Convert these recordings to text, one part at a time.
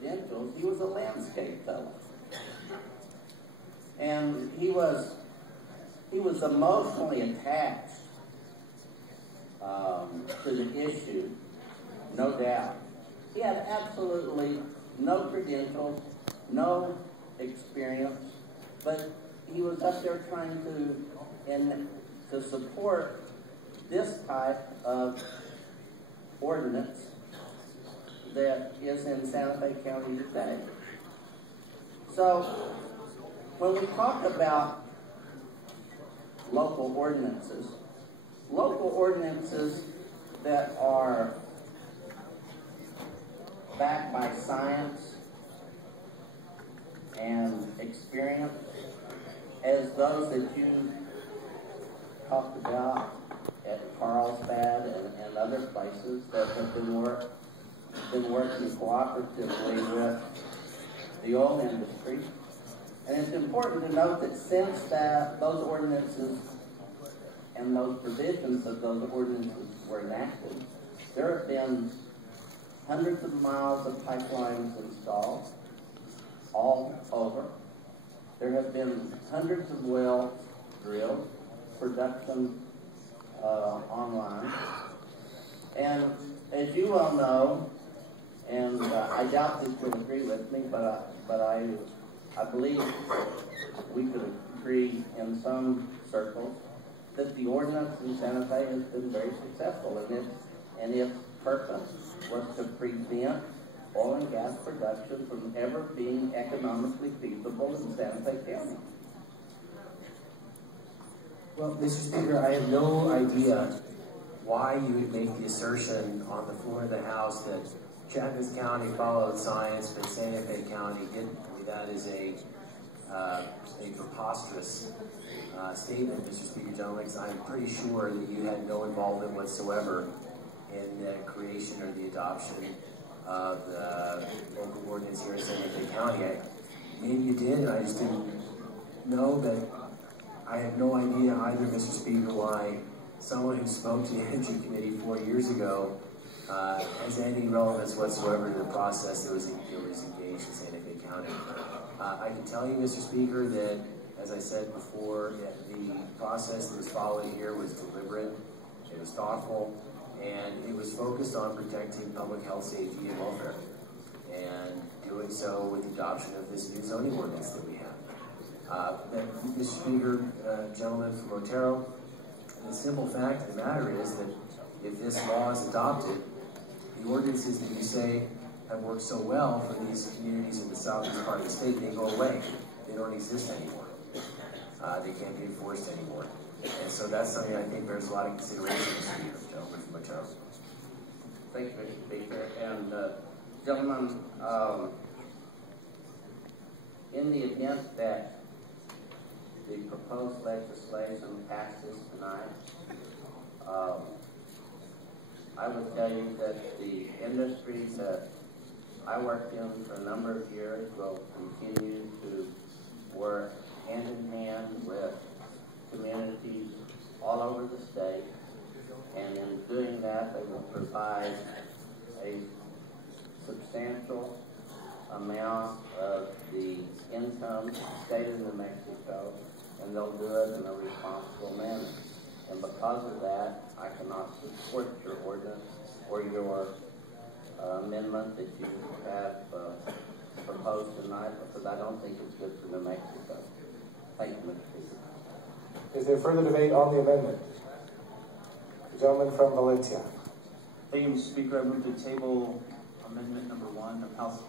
credentials. He was a landscape fellow. And he was emotionally attached to the issue, no doubt. He had absolutely no credentials, no experience, but he was up there trying to support this type of ordinance that is in Santa Fe County today. So when we talk about local ordinances that are backed by science and experience, as those that you talked about at Carlsbad and other places that have been working cooperatively with the oil industry. And it's important to note that since those ordinances and those provisions of those ordinances were enacted, there have been hundreds of miles of pipelines installed all over. There have been hundreds of wells drilled, production online. And as you all know, and I doubt this will agree with me, but I believe we could agree in some circles that the ordinance in Santa Fe has been very successful, and its purpose was to prevent oil and gas production from ever being economically feasible in Santa Fe County. Well, Mr. Speaker, I have no idea why you would make the assertion on the floor of the House that Chatham County followed science, but Santa Fe County didn't. That is a preposterous statement, Mr. Speaker, gentlemen, because I'm pretty sure that you had no involvement whatsoever in the creation or the adoption of the local ordinance here in Santa Fe County. Maybe you did, and I just didn't know, but I have no idea either, Mr. Speaker, why someone who spoke to the Energy Committee 4 years ago has any relevance whatsoever to the process that was engaged in Santa Fe County. I can tell you, Mr. Speaker, that, as I said before, the process that was followed here was deliberate, it was thoughtful, and it was focused on protecting public health, safety, and welfare, and doing so with the adoption of this new zoning ordinance that we have. Mr. Speaker, gentlemen from Otero, the simple fact of the matter is that if this law is adopted, the ordinances that you say have worked so well for these communities in the southeast part of the state, they go away. They don't exist anymore. They can't be enforced anymore. And so that's something I think bears a lot of consideration, Mr. Speaker, gentlemen from Otero. Thank you, Mr. Speaker. And gentlemen, in the event that the proposed legislation passes tonight, I would tell you that the industries that I worked in for a number of years will continue to work hand in hand with communities all over the state, and in doing that they will provide a substantial amount of the income to the state of New Mexico, and they'll do it in a responsible manner. And because of that, I cannot support your ordinance or your amendment that you have proposed tonight, because I don't think it's good for New Mexico. Thank you, Mr. Speaker. Is there further debate on the amendment? The gentleman from Valencia. Thank you, Mr. Speaker. I move to table amendment number 1 of House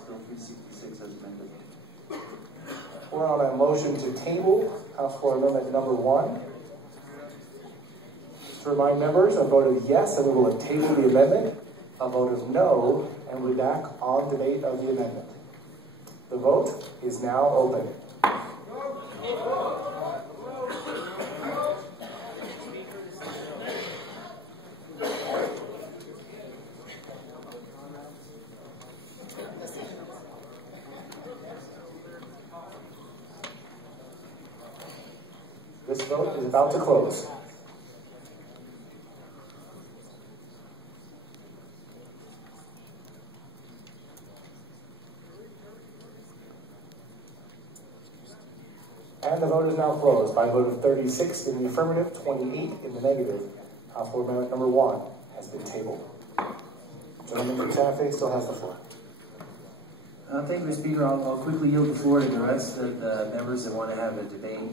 Bill 366 as amended. We're on a motion to table House Floor Amendment number 1. Just to remind members, a vote of yes, and we will table the amendment. A vote of no, and we're back on debate of the amendment. The vote is now open. This vote is about to close. And the vote is now closed. By a vote of 36 in the affirmative, 28 in the negative, House Floor Amendment number 1 has been tabled. Gentleman from Santa Fe still has the floor. Thank you, Mr. Speaker. I'll quickly yield the floor to the rest of the members that want to have a debate.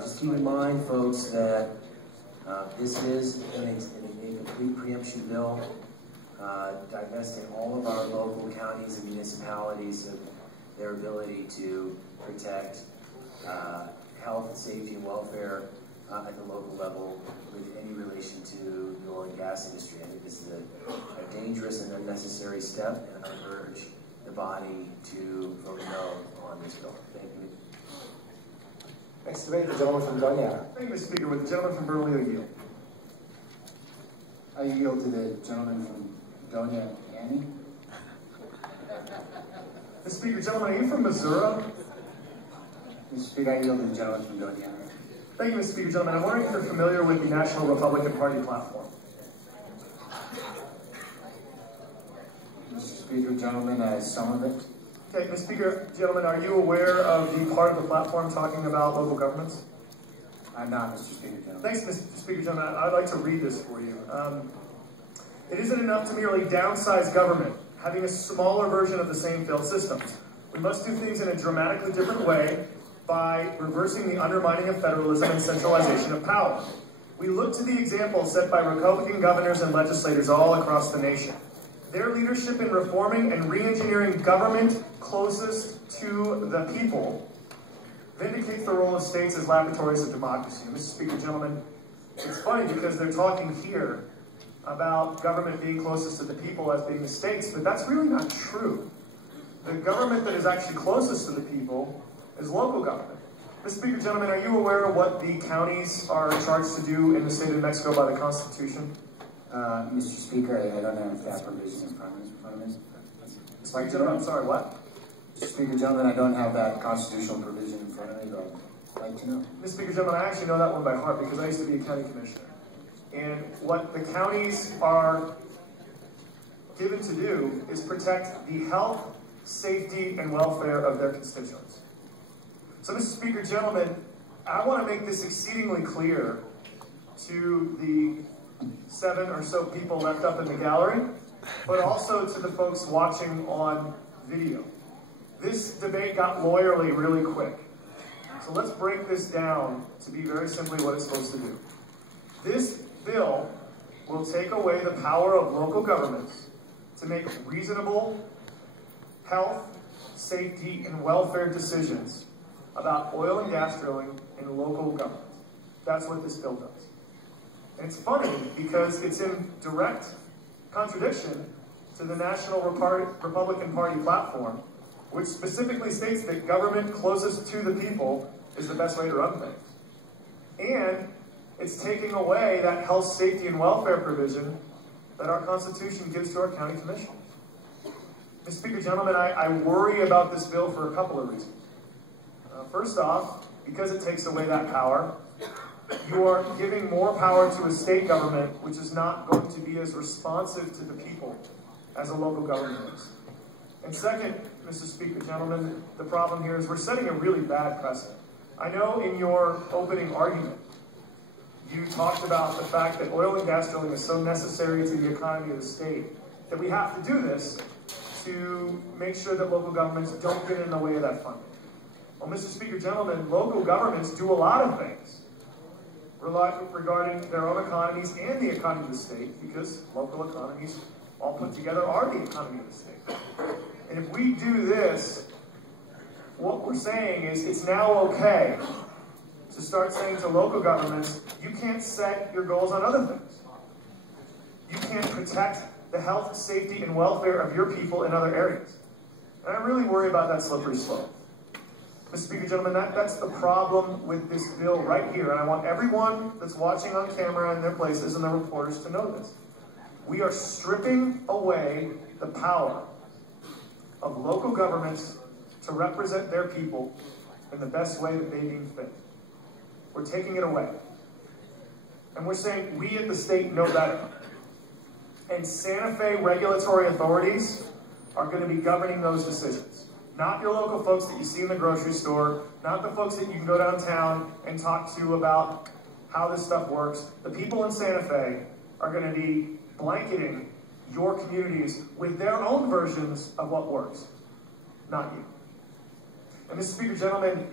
Just keep in mind, folks, that this is a complete preemption bill, divesting all of our local counties and municipalities of their ability to protect health, safety, and welfare at the local level with any relation to the oil and gas industry. I think this is a dangerous and unnecessary step, and I urge the body to vote no on this bill. Thank you. Next debate, the gentleman from Doñana. Thank you, Mr. Speaker. With the gentleman from Bernalillo yield. I yield to the gentleman from Doña Annie. Mr. Speaker, gentlemen, are you from Missouri? Mr. Speaker, I yield to the gentleman from Doñana. Thank you, Mr. Speaker, gentlemen. I'm wondering if you're familiar with the National Republican Party platform. Mr. Speaker, gentlemen, some of it. Okay, Mr. Speaker, gentlemen, are you aware of the part of the platform talking about local governments? I'm not, Mr. Speaker, gentlemen. Thanks, Mr. Speaker, gentlemen. I'd like to read this for you. It isn't enough to merely downsize government, having a smaller version of the same failed systems. We must do things in a dramatically different way by reversing the undermining of federalism and centralization of power. We look to the examples set by Republican governors and legislators all across the nation. Their leadership in reforming and re-engineering government closest to the people vindicates the role of states as laboratories of democracy. Mr. Speaker, gentlemen, it's funny because they're talking here about government being closest to the people as being the states, but that's really not true. The government that is actually closest to the people is local government. Mr. Speaker, gentlemen, are you aware of what the counties are charged to do in the state of Mexico by the Constitution? Mr. Speaker, I don't have that provision in front of me. Mr. Speaker, gentlemen, I'm sorry, what? Mr. Speaker, gentlemen, I don't have that constitutional provision in front of me, but I'd like to know. Mr. Speaker, gentlemen, I actually know that one by heart because I used to be a county commissioner. And what the counties are given to do is protect the health, safety, and welfare of their constituents. So, Mr. Speaker, gentlemen, I want to make this exceedingly clear to the 7 or so people left up in the gallery, but also to the folks watching on video. This debate got lawyerly really quick. So let's break this down to be very simply what it's supposed to do. This bill will take away the power of local governments to make reasonable health, safety, and welfare decisions about oil and gas drilling in local government. That's what this bill does. And it's funny because it's in direct contradiction to the National Republican Party platform, which specifically states that government closest to the people is the best way to run things. And it's taking away that health, safety, and welfare provision that our Constitution gives to our county commissioners. Mr. Speaker, gentlemen, I worry about this bill for a couple of reasons. First off, because it takes away that power, you are giving more power to a state government which is not going to be as responsive to the people as a local government is. And second, Mr. Speaker, gentlemen, the problem here is we're setting a really bad precedent. I know in your opening argument, you talked about the fact that oil and gas drilling is so necessary to the economy of the state that we have to do this to make sure that local governments don't get in the way of that funding. Well, Mr. Speaker, gentlemen, local governments do a lot of things regarding their own economies and the economy of the state, because local economies all put together are the economy of the state. And if we do this, what we're saying is it's now okay to start saying to local governments, you can't set your goals on other things. You can't protect the health, safety, and welfare of your people in other areas. And I really worry about that slippery slope. Mr. Speaker, gentlemen, that's the problem with this bill right here. And I want everyone that's watching on camera in their places and the reporters to know this. We are stripping away the power of local governments to represent their people in the best way that they deem fit. We're taking it away. And we're saying we at the state know better. And Santa Fe regulatory authorities are going to be governing those decisions. Not your local folks that you see in the grocery store, not the folks that you can go downtown and talk to about how this stuff works. The people in Santa Fe are going to be blanketing your communities with their own versions of what works, not you. And Mr. Speaker, gentlemen,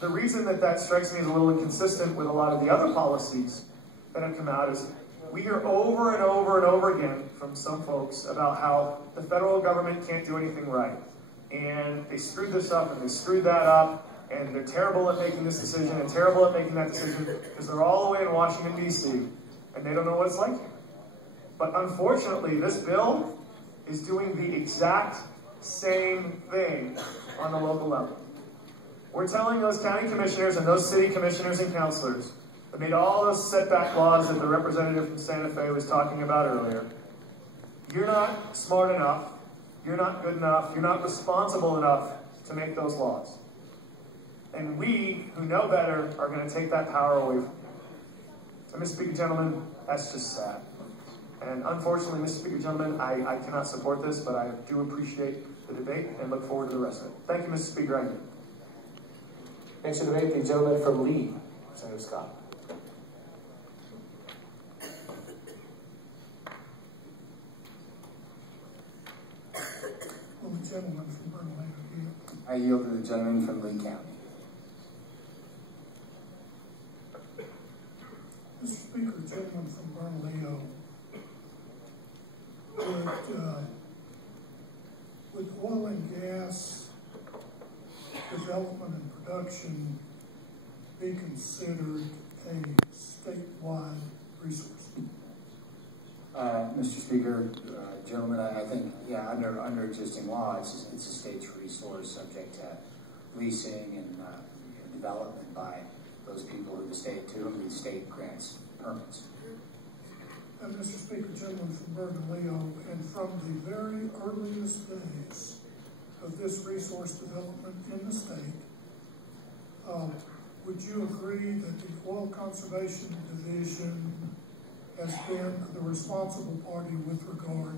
the reason that strikes me as a little inconsistent with a lot of the other policies that have come out is we hear over and over and over again from some folks about how the federal government can't do anything right. And they screwed this up and they screwed that up, and they're terrible at making this decision and terrible at making that decision because they're all the way in Washington, D.C., and they don't know what it's like here. But unfortunately, this bill is doing the exact same thing on the local level. We're telling those county commissioners and those city commissioners and councilors that made all those setback laws that the representative from Santa Fe was talking about earlier, you're not smart enough, you're not good enough, you're not responsible enough to make those laws. And we, who know better, are going to take that power away from you. And Mr. Speaker, gentlemen, that's just sad. And unfortunately, Mr. Speaker, gentlemen, I cannot support this, but I do appreciate the debate and look forward to the rest of it. Thank you, Mr. Speaker. I yield. Next to debate, the gentleman from Lee, Senator Scott. Will the gentleman from Bernalillo yield? I yield to the gentleman from Lee County. Mr. Speaker, the gentleman from Bernalillo would oil and gas development and production be considered a statewide resource? Mr. Speaker, gentlemen, I think, yeah, under existing law, it's a state's resource subject to leasing and development by those people who to whom the state grants permits. And Mr. Speaker, gentleman from Bernalillo, and from the very earliest days of this resource development in the state, would you agree that the Oil Conservation Division has been the responsible party with regard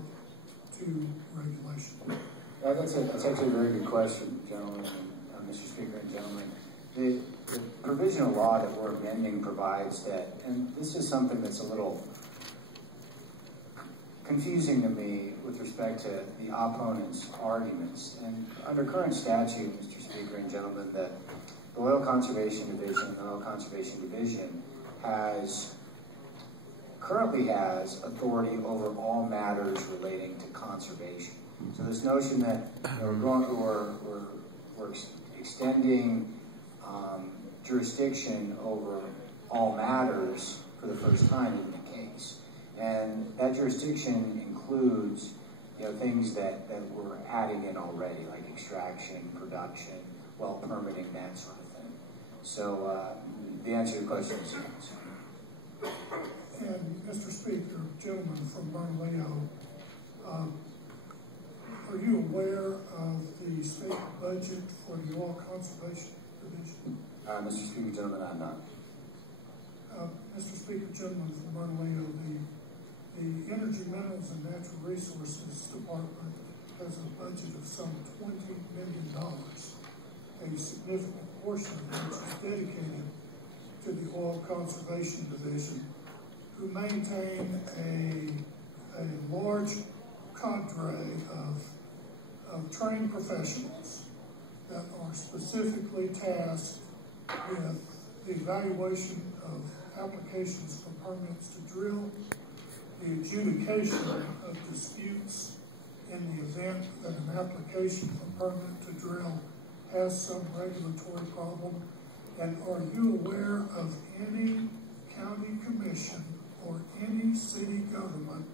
to regulation? That's actually a very good question, gentlemen, Mr. Speaker and gentlemen. The provisional law that we're amending provides that, and this is something that's a little confusing to me with respect to the opponent's arguments. And under current statute, Mr. Speaker and gentlemen, the Oil Conservation Division currently has authority over all matters relating to conservation. So this notion that we're extending jurisdiction over all matters for the first time in the case. And that jurisdiction includes, things that we're adding in already, like extraction, production, well permitting, that sort of thing. So the answer to the question is yes. And Mr. Speaker, gentleman from Bernalillo, are you aware of the state budget for the Oil Conservation Division? Mr. Speaker, gentlemen, I'm not. Mr. Speaker, gentleman from Bernalillo, the Energy, Minerals, and Natural Resources Department has a budget of some $20 million, a significant portion of which is dedicated to the Oil Conservation Division, who maintain a large cadre of trained professionals that are specifically tasked with the evaluation of applications for permits to drill, the adjudication of disputes in the event that an application for permit to drill has some regulatory problem. And are you aware of any county commission or any city government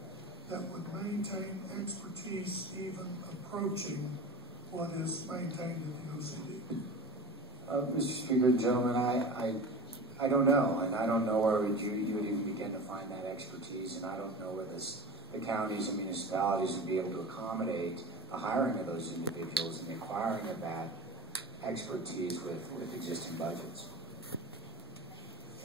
that would maintain expertise even approaching what is maintained in the OCD? Mr. Speaker, gentlemen, I don't know, and I don't know where you would even begin to find that expertise, and I don't know whether the counties and municipalities would be able to accommodate the hiring of those individuals and the acquiring of that expertise with existing budgets.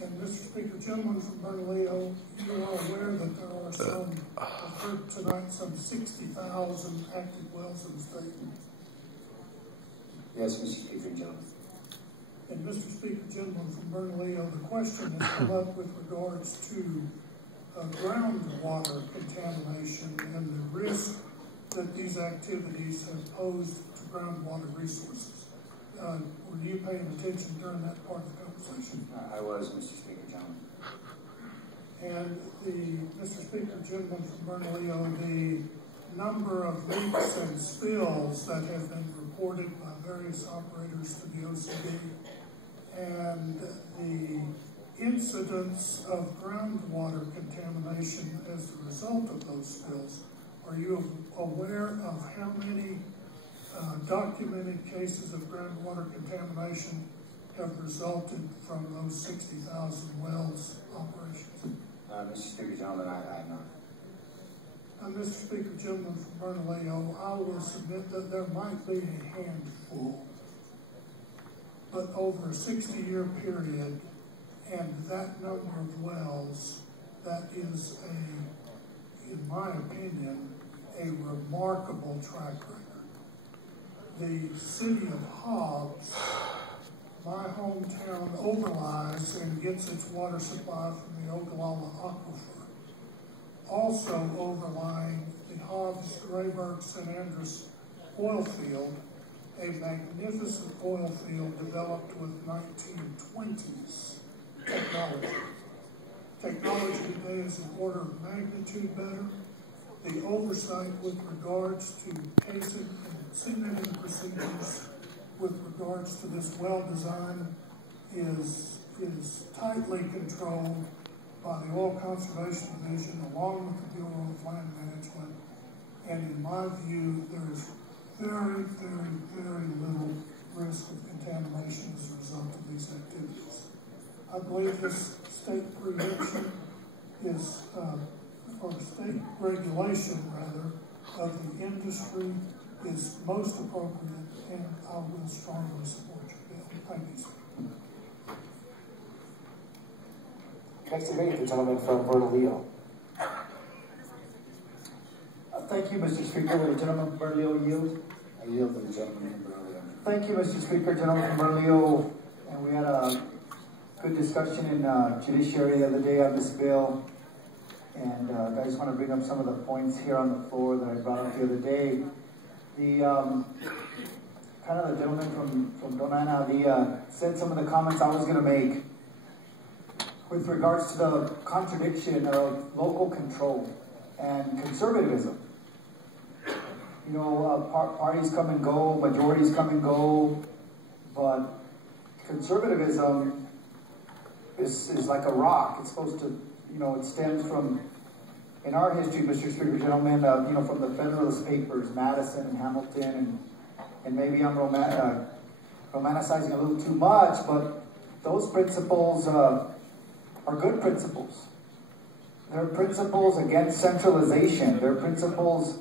And Mr. Speaker, gentlemen from Bernalillo, you are aware that there are some, I've heard tonight, some 60,000 active wells in the state. Yes, Mr. Speaker and gentlemen. And Mr. Speaker, gentleman from Bernalillo, the question has come up with regards to groundwater contamination and the risk that these activities have posed to groundwater resources. Were you paying attention during that part of the conversation? I was, Mr. Speaker, gentlemen. And Mr. Speaker, gentleman from Bernalillo, the number of leaks and spills that have been reported by various operators to the OCD and the incidence of groundwater contamination as a result of those spills. Are you aware of how many documented cases of groundwater contamination have resulted from those 60,000 wells operations? Mr. Speaker, gentlemen, I am not. Mr. Speaker, gentleman from Bernalillo, I will submit that there might be a handful, but over a 60-year period, and that number of wells, that is in my opinion, a remarkable track record. The city of Hobbs, my hometown, overlies and gets its water supply from the Ogallala Aquifer. Also overlying the Hobbs, Grayburg, St. Andrews oil field, a magnificent oil field developed with 1920s technology. Technology today is an order of magnitude better. The oversight with regards to casing and cementing procedures with regards to this well design is tightly controlled by the Oil Conservation Division along with the Bureau of Land Management. And in my view, there is very, very, very little risk of contamination as a result of these activities. I believe this state preemption is, or state regulation rather, of the industry is most appropriate, and I will strongly support your bill. Thank you, sir. Next debate, the gentleman from Bernalillo. Thank you, Mr. Speaker. Will the gentleman from Bernalillo yield? I yield to the gentleman from Bernalillo. Thank you, Mr. Speaker. Gentleman from Bernalillo. And we had a good discussion in Judiciary the other day on this bill. And I just want to bring up some of the points here on the floor that I brought up the other day. The kind of the gentleman from Donana, said some of the comments I was going to make with regards to the contradiction of local control and conservatism. You know, parties come and go, majorities come and go, but conservatism is like a rock. It's supposed to, you know, it stems from, in our history, Mr. Speaker, gentlemen, you know, from the Federalist Papers, Madison and Hamilton, and maybe I'm romanticizing a little too much, but those principles are good principles. They're principles against centralization. They're principles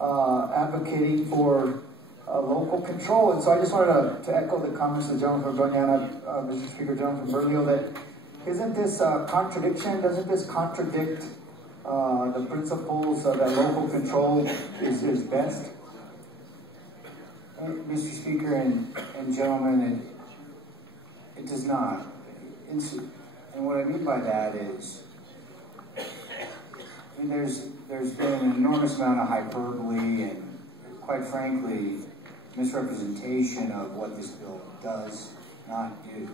advocating for local control. And so I just wanted to echo the comments of the gentleman from Doñana, Mr. Speaker, gentleman from Bernalillo, that isn't this contradiction? Doesn't this contradict the principles that local control is best? Mr. Speaker and gentlemen, it does not. And what I mean by that is, I mean, there's been an enormous amount of hyperbole and, quite frankly, misrepresentation of what this bill does not do.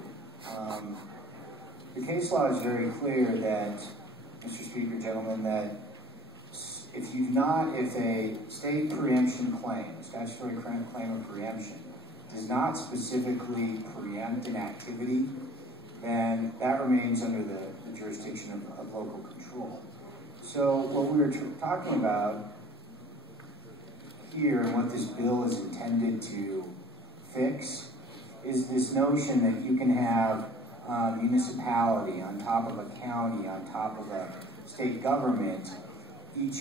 The case law is very clear that, Mr. Speaker, gentlemen, that if a state preemption claim, a statutory claim of preemption, does not specifically preempt an activity, then that remains under the jurisdiction of local control. So what we were talking about here and what this bill is intended to fix is this notion that you can have a municipality on top of a county, on top of a state government, each